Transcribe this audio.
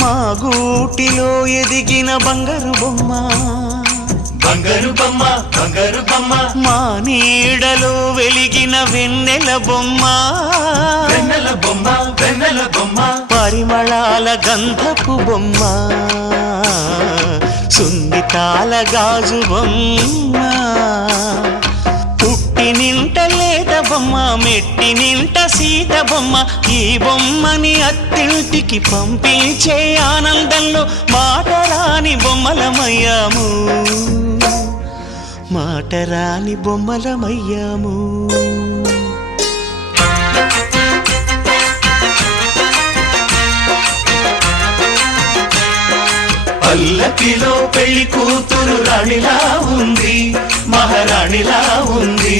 మా గూటిలో ఎదిగిన బంగారు బొమ్మ బంగారు బొమ్మ బంగారు బొమ్మ మా నీడలో వెలిగిన వెన్నెల బొమ్మ వెన్నెల బొమ్మ వెన్నెల బొమ్మ పరిమళాల గంధపు బొమ్మ సున్నితాల గాజు బొమ్మ పుట్టి నింట లేత బొమ్మ మెట్టి నింట సీత బొమ్మ ఈ బొమ్మని అత్తింటికి పంపించే ఆనందంలో మాటరాని బొమ్మలమయ్యాము మాటరాని బొమ్మలమయ్యాము పల్లకిలో పెళ్లి కూతురు రాణిలా ఉంది మహారాణిలా ఉంది